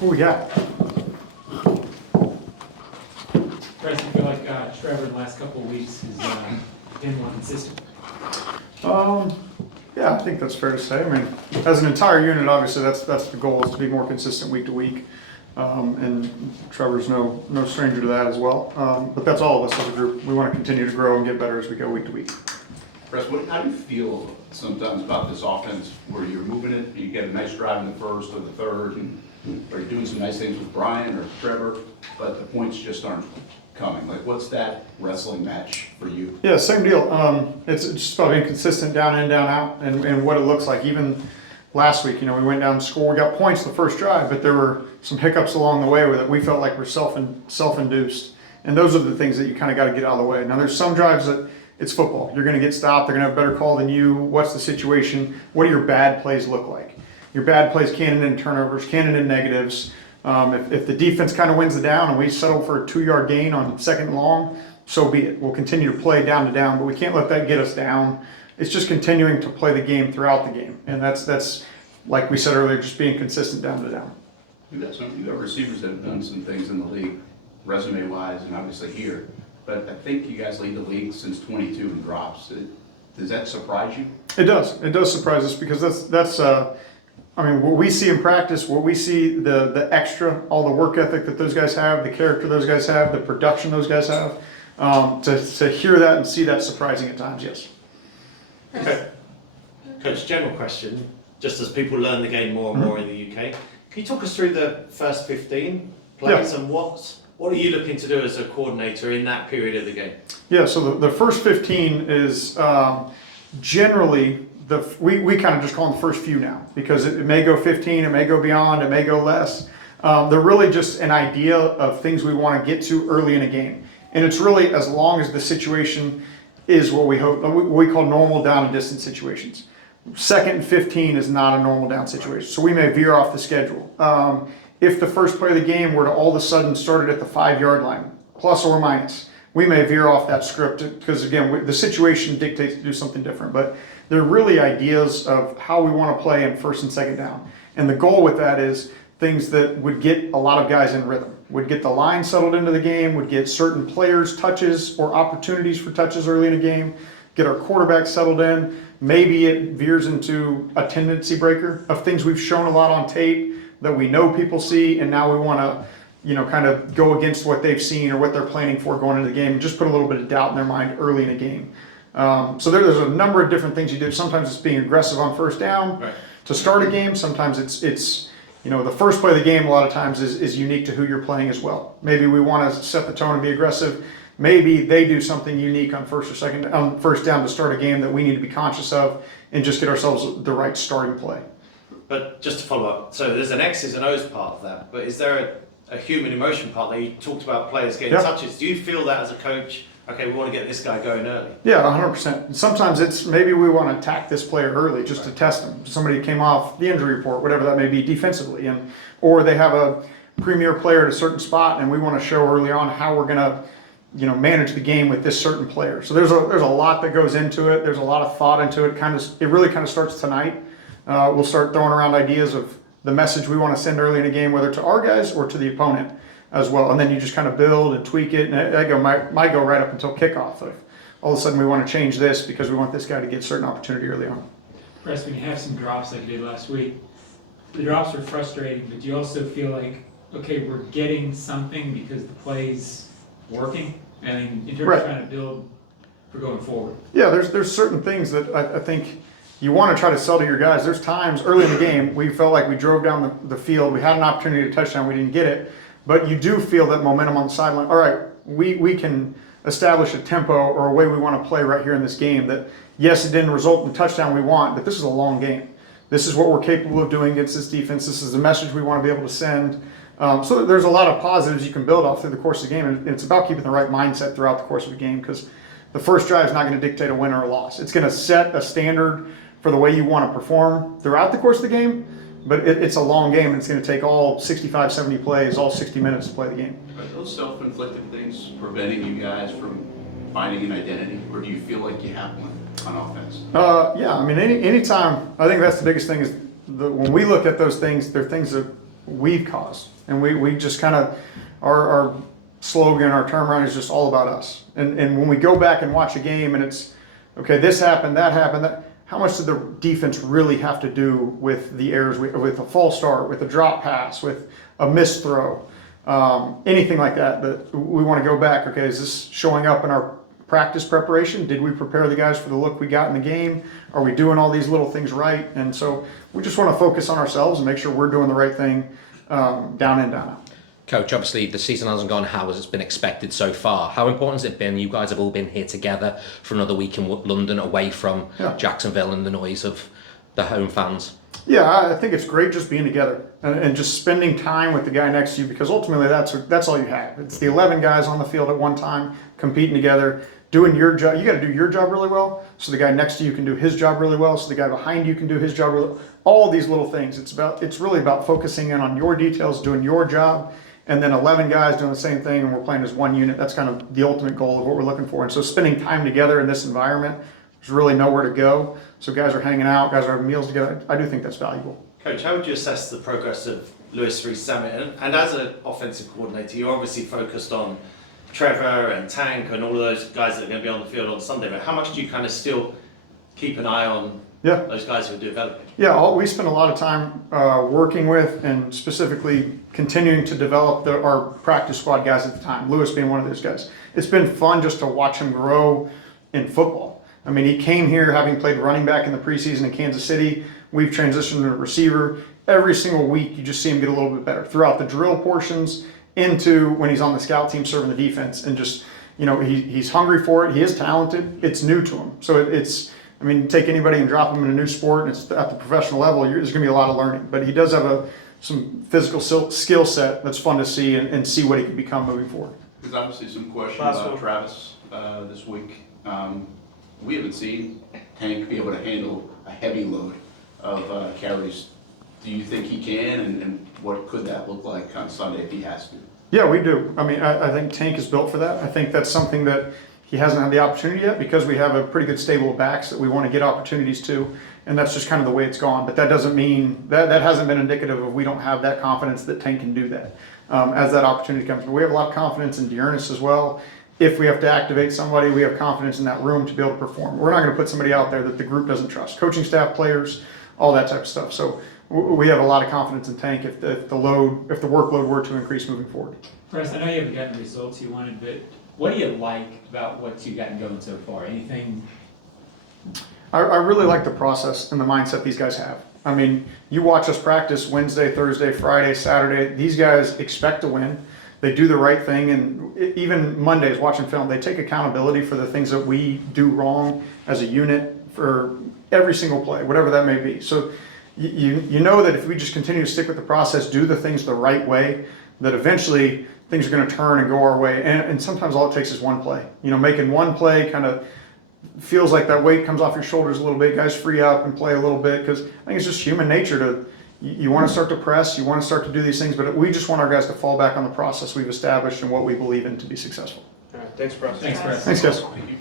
What we got? Bryce, I feel like Trevor in the last couple of weeks has been more consistent. Yeah, I think that's fair to say. I mean, as an entire unit, obviously, that's the goal, is to be more consistent week to week. And Trevor's no stranger to that as well. But that's all of us as a group. We want to continue to grow and get better as we go week to week. Bryce, how do you feel sometimes about this offense where you're moving it, you get a nice drive in the first or the third, and or you're doing some nice things with Brian or Trevor, but the points just aren't coming? Like, what's that wrestling match for you? Yeah, same deal. It's just about being consistent down in, down out, and what it looks like. Even last week, we went down to score, we got points the first drive, but there were some hiccups along the way that we felt like were self-induced. And those are the things that you kind of got to get out of the way. Now, there's some drives that it's football. You're going to get stopped. They're going to have a better call than you. What's the situation? What do your bad plays look like? Your bad plays can end in turnovers, can end in negatives. If the defense kind of wins the down and we settle for a 2-yard gain on second and long, so be it. We'll continue to play down to down, but we can't let that get us down. It's just continuing to play the game throughout the game. And that's like we said earlier, just being consistent down to down. You got receivers that have done some things in the league, resume-wise, and obviously here. But I think you guys lead the league since 22 in drops. Does that surprise you? It does. It does surprise us because that's what we see in practice, what we see, the extra, all the work ethic that those guys have, the character those guys have, the production those guys have. To hear that and see that surprising at times, yes. Okay. Coach, general question, just as people learn the game more and more in the UK, can you talk us through the first 15 plays and what are you looking to do as a coordinator in that period of the game? Yeah, so the first 15 is generally, we kind of just call them the first few now, because it may go 15, it may go beyond, it may go less. They're really just an idea of things we want to get to early in a game. And it's really as long as the situation is what we call normal down and distance situations. Second and 15 is not a normal down situation, so we may veer off the schedule. If the first play of the game were to all of a sudden started at the 5-yard line, plus or minus, we may veer off that script because, again, the situation dictates to do something different. But they're really ideas of how we want to play in first and second down. And the goal with that is things that would get a lot of guys in rhythm, would get the line settled into the game, would get certain players touches or opportunities for touches early in a game, get our quarterback settled in. Maybe it veers into a tendency breaker of things we've shown a lot on tape that we know people see, and now we want to, kind of go against what they've seen or what they're planning for going into the game, and just put a little bit of doubt in their mind early in a game. So there's a number of different things you do. Sometimes it's being aggressive on first down to start a game. Sometimes it's the first play of the game a lot of times is unique to who you're playing as well. Maybe we want to set the tone and be aggressive. Maybe they do something unique on first down to start a game that we need to be conscious of and just get ourselves the right starting play. But just to follow up, so there's an X's and O's part of that, but is there a human emotion part that you talked about players getting touches? Do you feel that as a coach, okay, we want to get this guy going early? Yeah, 100%. Sometimes it's maybe we want to attack this player early just to test him. Somebody came off the injury report, whatever that may be, defensively, or they have a premier player at a certain spot, and we want to show early on how we're going to manage the game with this certain player. So there's a lot that goes into it. There's a lot of thought into it. It really kind of starts tonight. We'll start throwing around ideas of the message we want to send early in a game, whether to our guys or to the opponent as well. And then you just kind of build and tweak it. And that might go right up until kickoff. If all of a sudden we want to change this because we want this guy to get certain opportunity early on. Bryce, when you have some drops like you did last week, the drops were frustrating, but do you also feel like, okay, we're getting something because the play's working? And in terms of trying to build for going forward. Yeah, there's certain things that I think you want to try to sell to your guys. There's times early in the game we felt like we drove down the field, we had an opportunity to touchdown, we didn't get it, but you do feel that momentum on the sideline. All right, we can establish a tempo or a way we want to play right here in this game that, yes, it didn't result in the touchdown we want, but this is a long game. This is what we're capable of doing against this defense. This is the message we want to be able to send. So there's a lot of positives you can build off through the course of the game, and it's about keeping the right mindset throughout the course of the game, because the first drive is not going to dictate a win or a loss. It's going to set a standard for the way you want to perform throughout the course of the game, but it's a long game, and it's going to take all 65, 70 plays, all 60 minutes to play the game. Are those self-inflicted things preventing you guys from finding an identity, or do you feel like you have one on offense? Yeah, I mean, anytime, I think that's the biggest thing is when we look at those things, they're things that we've caused. And we just kind of, our slogan, our turnaround is just all about us. And when we go back and watch a game and it's, okay, this happened, that happened, how much did the defense really have to do with the errors, with a false start, with a drop pass, with a missed throw, anything like that, that we want to go back, okay, is this showing up in our practice preparation? Did we prepare the guys for the look we got in the game? Are we doing all these little things right? And so we just want to focus on ourselves and make sure we're doing the right thing down in, down out. Coach, obviously the season hasn't gone how it's been expected so far. How important has it been? You guys have all been here together for another week in London, away from Jacksonville and the noise of the home fans. Yeah, I think it's great just being together and just spending time with the guy next to you, because ultimately that's all you have. It's the 11 guys on the field at one time competing together, doing your job. You got to do your job really well, so the guy next to you can do his job really well, so the guy behind you can do his job really well. All these little things. It's really about focusing in on your details, doing your job. And then 11 guys doing the same thing, and we're playing as one unit. That's kind of the ultimate goal of what we're looking for. And so spending time together in this environment, there's really nowhere to go. So guys are hanging out, guys are having meals together. I do think that's valuable. Coach, how would you assess the progress of Lewis Rees Summit? And as an offensive coordinator, you're obviously focused on Trevor and Tank and all of those guys that are going to be on the field on Sunday. But how much do you kind of still keep an eye on those guys who are developing? Yeah, we spend a lot of time working with and specifically continuing to develop our practice squad guys at the time, Lewis being one of those guys. It's been fun just to watch him grow in football. I mean, he came here having played running back in the preseason in Kansas City. We've transitioned to a receiver. Every single week, you just see him get a little bit better throughout the drill portions into when he's on the scout team serving the defense. And just, he's hungry for it. He is talented. It's new to him. So I mean, take anybody and drop them in a new sport, and it's at the professional level, there's going to be a lot of learning. But he does have some physical skill set that's fun to see and see what he can become moving forward. There's obviously some question about Travis this week. We haven't seen Tank be able to handle a heavy load of carries. Do you think he can, and what could that look like on Sunday if he has to? Yeah, we do. I mean, I think Tank is built for that. I think that's something that he hasn't had the opportunity yet, because we have a pretty good stable of backs that we want to get opportunities to, and that's just kind of the way it's gone. But that doesn't mean that hasn't been indicative of we don't have that confidence that Tank can do that as that opportunity comes. But we have a lot of confidence in Dearness as well. If we have to activate somebody, we have confidence in that room to be able to perform. We're not going to put somebody out there that the group doesn't trust. Coaching staff, players, all that type of stuff. So we have a lot of confidence in Tank if the workload were to increase moving forward. First, I know you haven't gotten the results you wanted, but what do you like about what you've gotten going so far? Anything? I really like the process and the mindset these guys have. I mean, you watch us practice Wednesday, Thursday, Friday, Saturday. These guys expect to win. They do the right thing, and even Mondays watching film, they take accountability for the things that we do wrong as a unit for every single play, whatever that may be. So you know that if we just continue to stick with the process, do the things the right way, that eventually things are going to turn and go our way. And sometimes all it takes is one play. Making one play kind of feels like that weight comes off your shoulders a little bit. Guys free up and play a little bit, because I think it's just human nature to, you want to start to press, you want to start to do these things, but we just want our guys to fall back on the process we've established and what we believe in to be successful. All right, thanks, Preston. Thanks, Preston. Thanks, guys.